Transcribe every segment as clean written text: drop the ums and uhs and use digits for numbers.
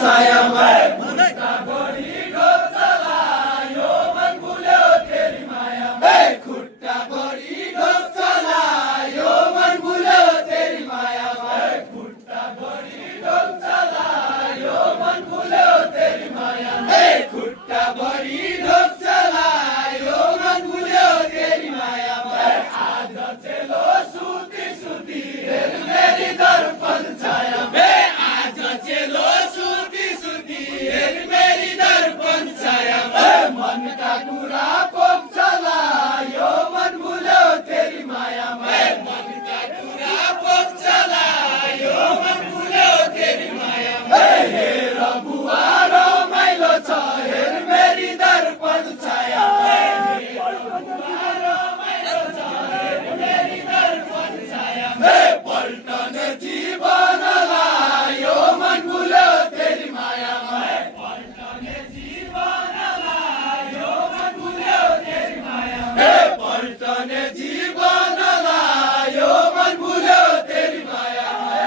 छायामा खुट्टा बढी ढोक चलायो मन भुल्यो तेरी मायामा खुट्टा बढी ढोक चलायो मन भुल्यो तेरी मायामा खुट्टा बढी ढोक चलायो मन भुल्यो तेरी मायामा खुट्टा बढी ढोक चलायो मन भुल्यो तेरी मायामा आज चेलो सुती सुती हेर मेरी दर्पण छायामा आज चेलो सुती सुती हेर मेरी दर्पण छायामा मनका कुरा पोप चलायो मन भुल्यो तेरी मायामा मनका कुरा पोप चलायो मन भुल्यो तेरी मायामा हेर बुवा रमाइलो छ हेर मेरी दर्पण छायामा हेर बुवा रमाइलो छ हेर मेरी दर्पण छायामा पल्टन जीवन लायो मन भुल्यो तेरी मायामा पल्टन जीवन लायो मन भुल्यो तेरी मायामा पल्टन जीवन लायो मन भुल्यो तेरी मायामा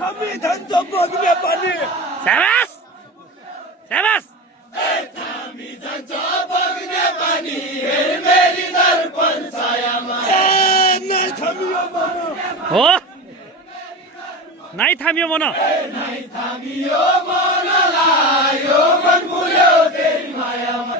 संविधान बग्ने पनि शाबास शाबास थामी जान्छ बग्ने पानी हेर मेरी दर्पण छायामा नै थमियो मन हो नाइ थामियो मन नै थामियो मन लायो मन भुल्यो तेरी मायामा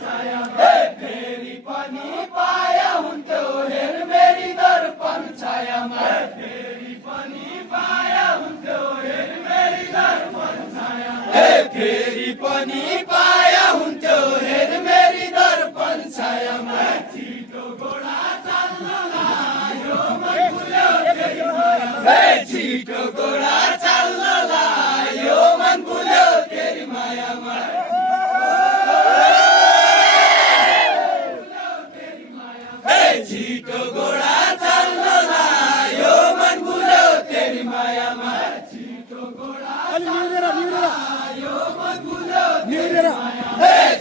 छायामा फेरि पनि पाया हुन्थ्यो हेर मेरी दर्पण छायामा फेरि पनि पाया हुन्थ्यो हेर मेरी दर्पण छायामा फेरि पनि पाया हुन्थ्यो हेर मेरी दर्पण छायामा छिटो घोडा चाल्न लायो मन भुल्यो तेरी मायामा छिटो घोडा चाल्न लायो मन भुल्यो तेरी मायामा छिटो घोडा चाल्न लायो मन भुल्यो तेरी मायामा छिटो घोडा लायो मन भुल्यो निरेर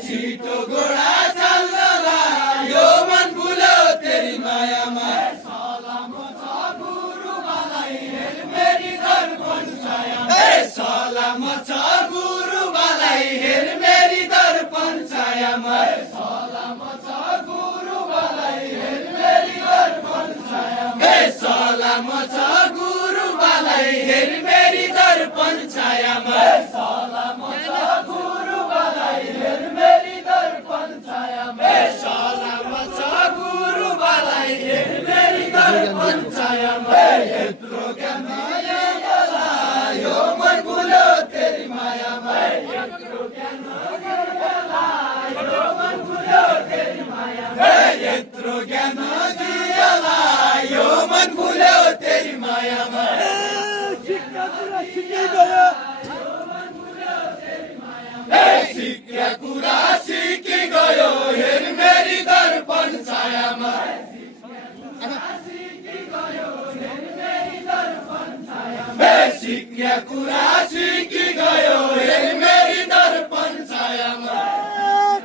छिटो घोडा चाल्न लायो मन भुल्यो तेरी मायामा सलामो छ गुरुबालाई हेर मेरी दर्पण छायामा सलामो छ गुरुबालाई हेर मेरी दर्पण छायामा सलामो छ गुरुबालाई हेर मेरी दर्पण छायामा सलामो छ गुरुबालाई हेर मेरी दर्पण छायामा सलामो छ गुरुबालाई हेर मेरी दर्पण छायामा सलामो छ गुरुबालाई हेर मेरी दर्पण छायामा यत्रो ज्ञान दिएलायो मन भुल्यो तेरी मायामा यत्रो ज्ञान दिएलायो मन भुल्यो तेरी मायामा यत्रो ज्ञान दिएलायो मन भुल्यो तेरी मायामा सिक्का कुरा सिकि गयो सिक्का कुरा सिकि गयो हेर मेरी दर्पण छायामा सिक्का कुरा सिकि गयो हेर मेरी दर्पण छायामा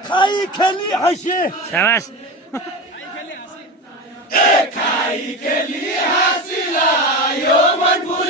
खाई खेली हाँसे शाबास खाई खेली हाँसिलायो मन भुल्यो